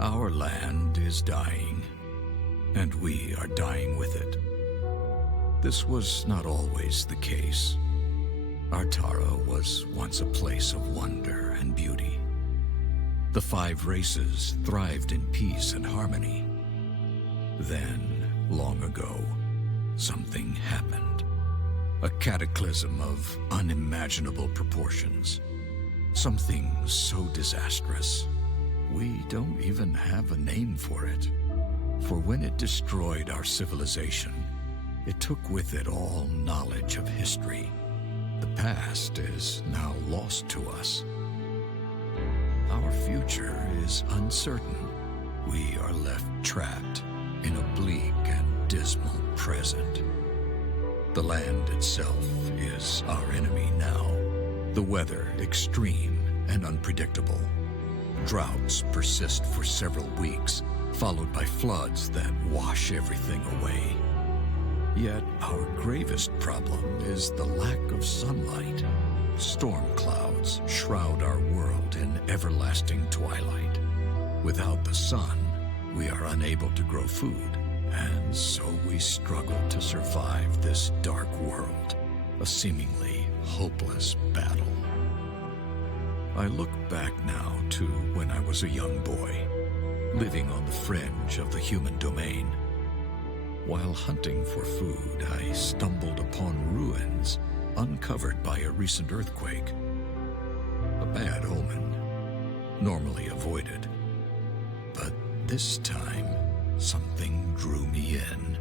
Our land is dying, and we are dying with it. This was not always the case. Artara was once a place of wonder and beauty. The 5 races thrived in peace and harmony. Then, long ago, something happened. A cataclysm of unimaginable proportions. Something so disastrous, we don't even have a name for it. For when it destroyed our civilization, it took with it all knowledge of history. The past is now lost to us. Our future is uncertain. We are left trapped in a bleak and dismal present. The land itself is our enemy now. The weather extreme and unpredictable. Droughts persist for several weeks, followed by floods that wash everything away. Yet our gravest problem is the lack of sunlight. Storm clouds shroud our world in everlasting twilight. Without the sun, we are unable to grow food, and so we struggle to survive this dark world, a seemingly hopeless battle. I look back now to when I was a young boy, living on the fringe of the human domain. While hunting for food, I stumbled upon ruins uncovered by a recent earthquake. A bad omen, normally avoided. But this time, something drew me in.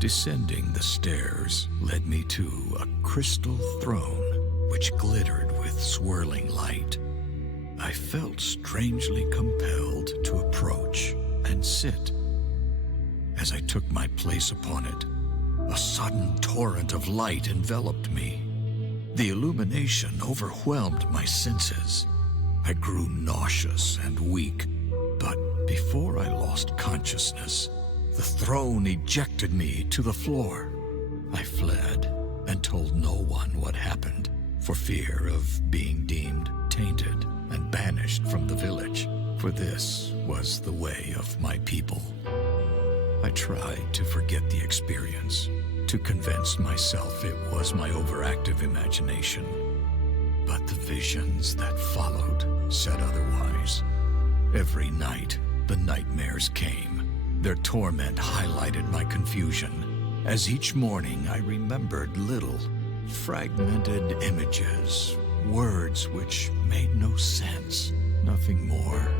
Descending the stairs led me to a crystal throne which glittered with swirling light. I felt strangely compelled to approach and sit. As I took my place upon it, a sudden torrent of light enveloped me. The illumination overwhelmed my senses. I grew nauseous and weak, but before I lost consciousness, the throne ejected me to the floor. I fled and told no one what happened for fear of being deemed tainted and banished from the village, for this was the way of my people. I tried to forget the experience, to convince myself it was my overactive imagination. But the visions that followed said otherwise. Every night, the nightmares came. Their torment highlighted my confusion, as each morning I remembered little, fragmented images, words which made no sense, nothing more.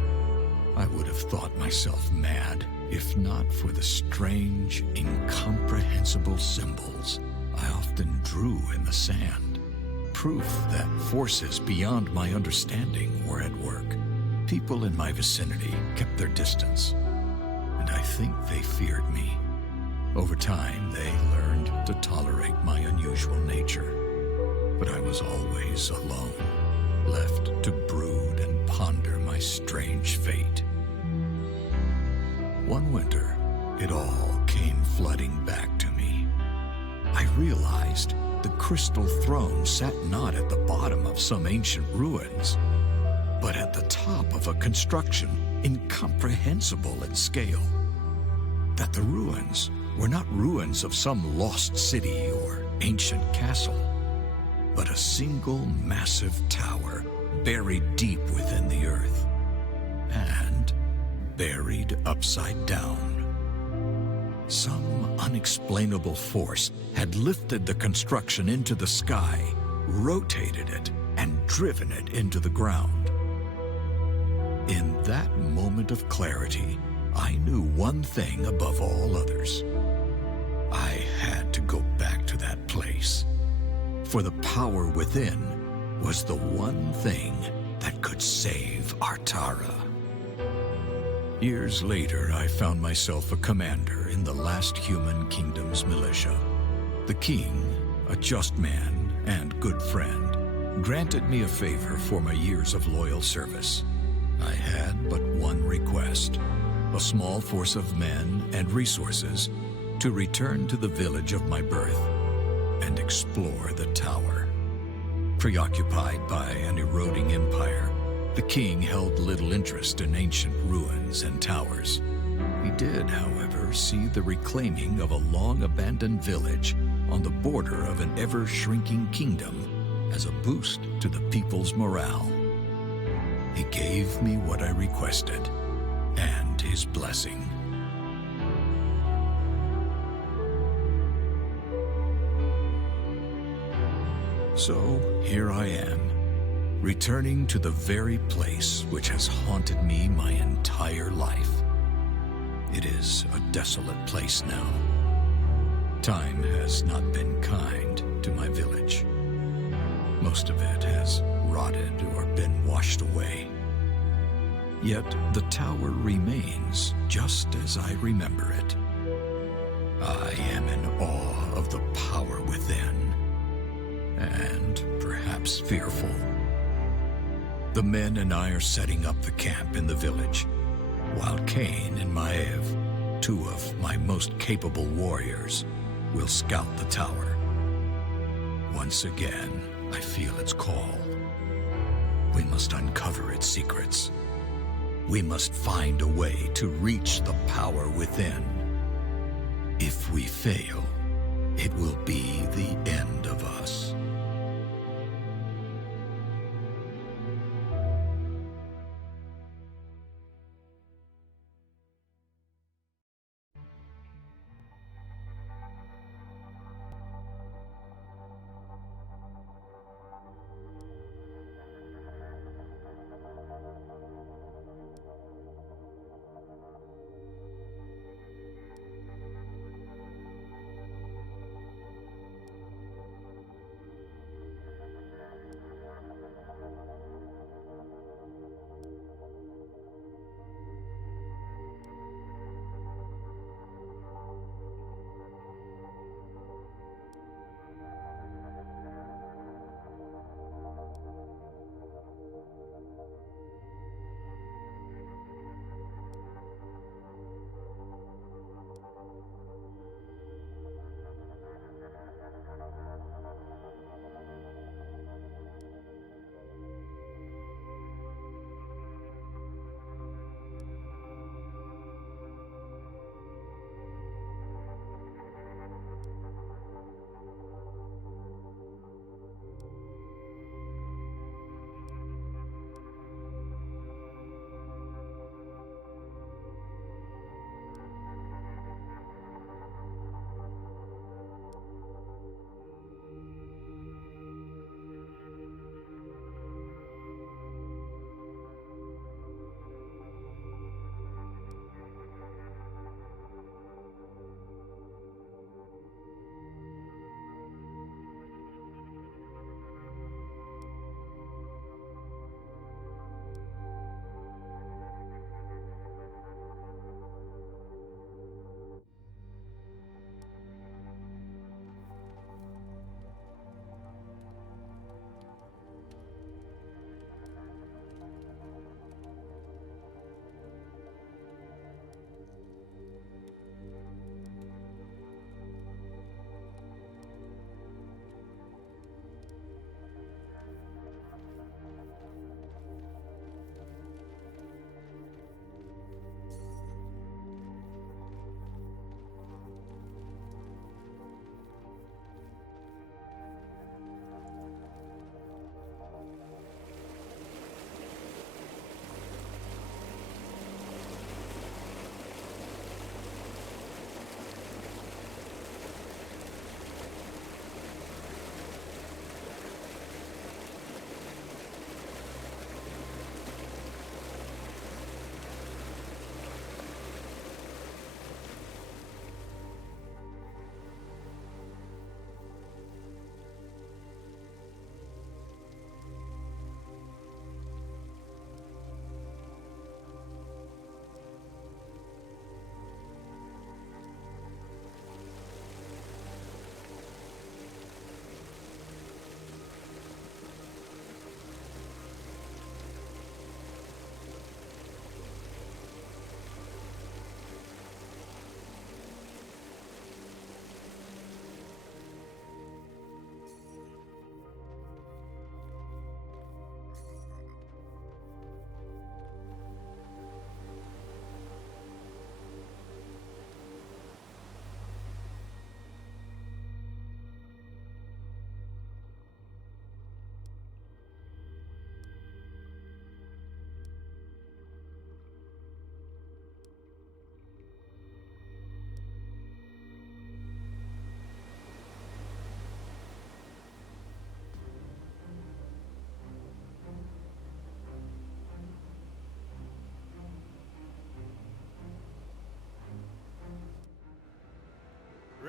I would have thought myself mad, if not for the strange, incomprehensible symbols I often drew in the sand. Proof that forces beyond my understanding were at work. People in my vicinity kept their distance, and I think they feared me. Over time, they learned to tolerate my unusual nature, but I was always alone, left to brood and ponder my strange fate. One winter, it all came flooding back to me. I realized the crystal throne sat not at the bottom of some ancient ruins, but at the top of a construction incomprehensible in scale. That the ruins were not ruins of some lost city or ancient castle, but a single massive tower buried deep within the earth, and buried upside down. Some unexplainable force had lifted the construction into the sky, rotated it, and driven it into the ground. In that moment of clarity, I knew one thing above all others. I had to go back to that place, for the power within was the one thing that could save Artara. Years later, I found myself a commander in the last human kingdom's militia. The king, a just man and good friend, granted me a favor for my years of loyal service. I had but one request: a small force of men and resources to return to the village of my birth and explore the tower. Preoccupied by an eroding empire, the king held little interest in ancient ruins and towers. He did, however, see the reclaiming of a long-abandoned village on the border of an ever-shrinking kingdom as a boost to the people's morale. He gave me what I requested, and his blessing. So here I am, returning to the very place which has haunted me my entire life. It is a desolate place now. Time has not been kind to my village. Most of it has rotted or been washed away. Yet the tower remains just as I remember it. I am in awe of the power within, and perhaps fearful. The men and I are setting up the camp in the village, while Cain and Maev, two of my most capable warriors, will scout the tower. Once again, I feel its call. We must uncover its secrets. We must find a way to reach the power within. If we fail, it will be the end of us.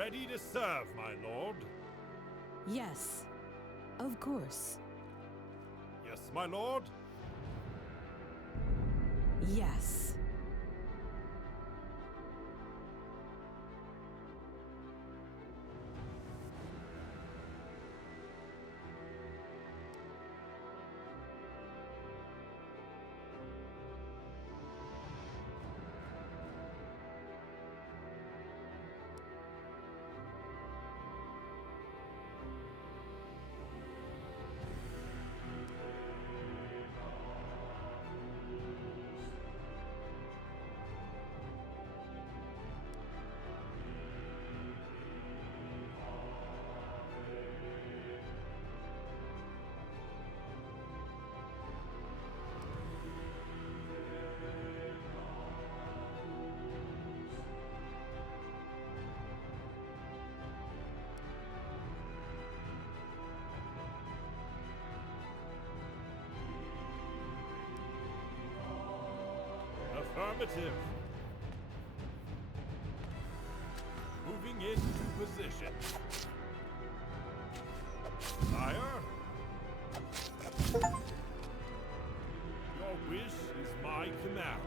Ready to serve, my lord. Yes, of course. Yes, my lord. Yes. Affirmative. Moving into position. Sire? Your wish is my command.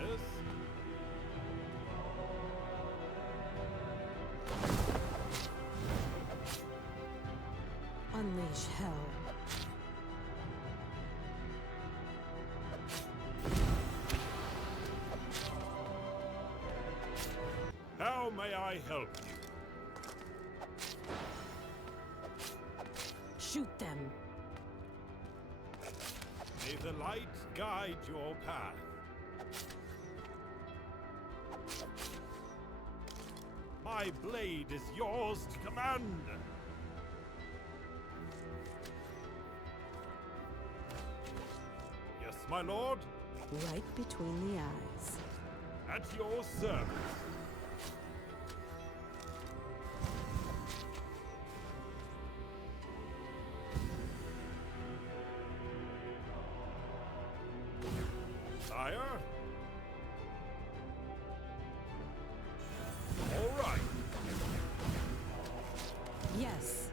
Yes? Unleash hell. How may I help you? Shoot them. May the light guide your path. My blade is yours to command. Yes, my lord. Right between the eyes. At your service. Sire? All right. Yes.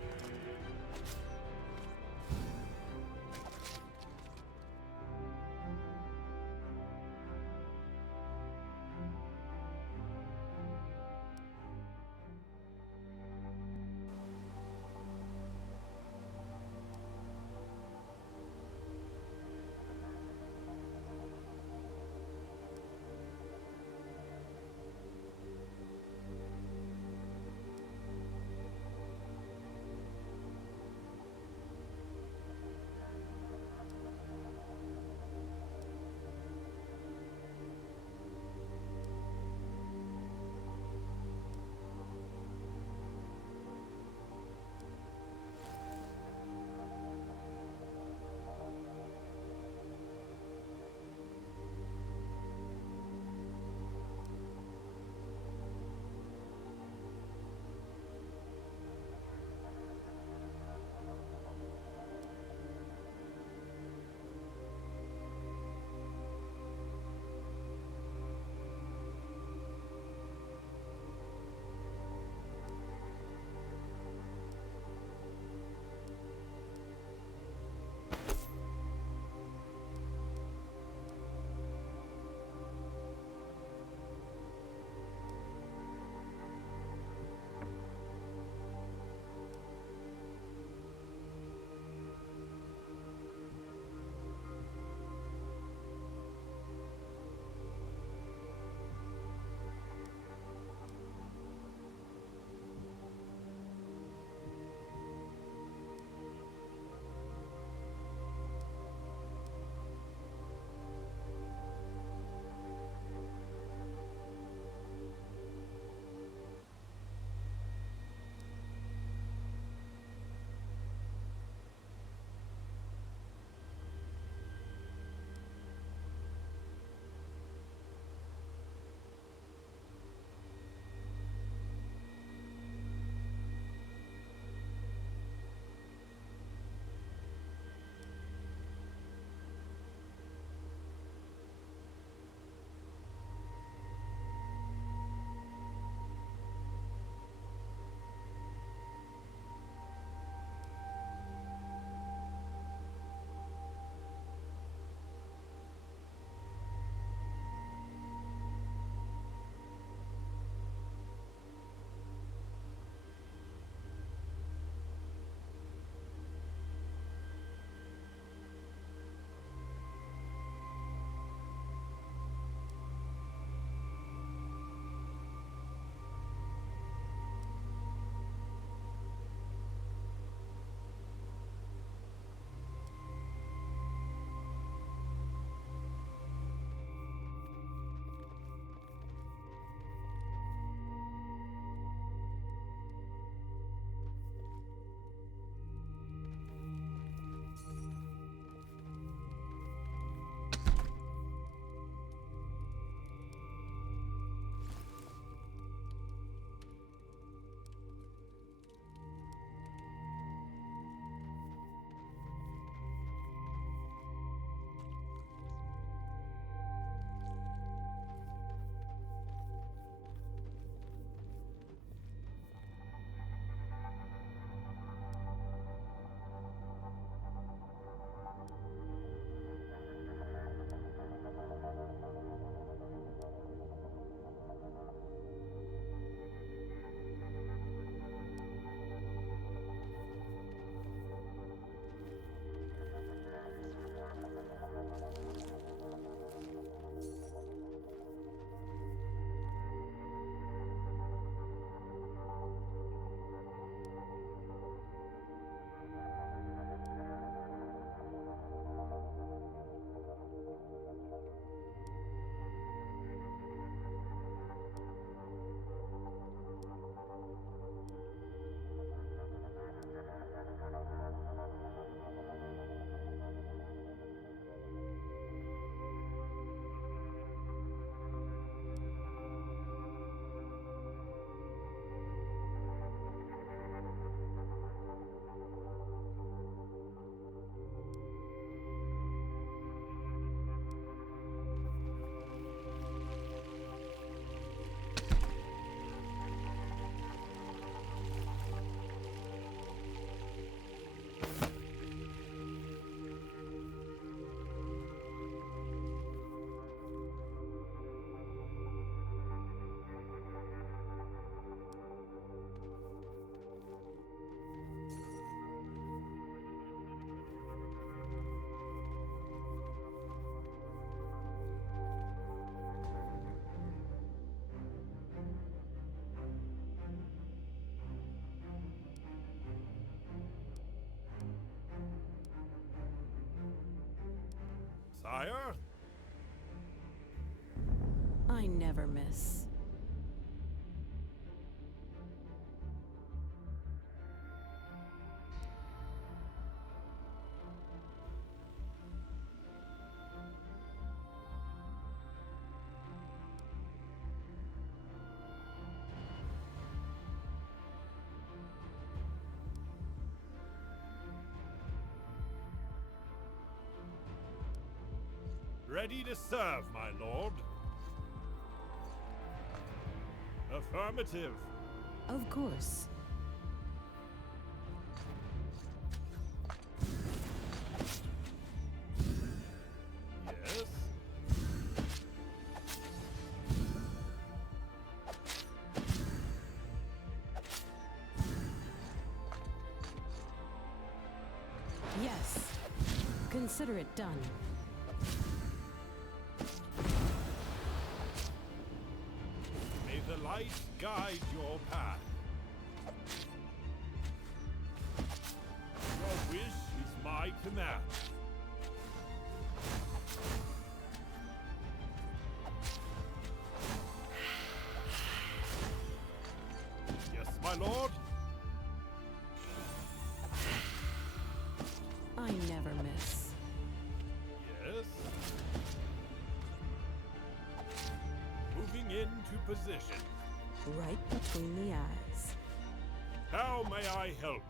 sire. I never miss. Ready to serve, my lord. Affirmative. Of course. Yes. Yes. Consider it done. May the light guide your path. Your wish is my command. Yes, my lord. I never miss. Yes. Moving into position. Right between the eyes. How may I help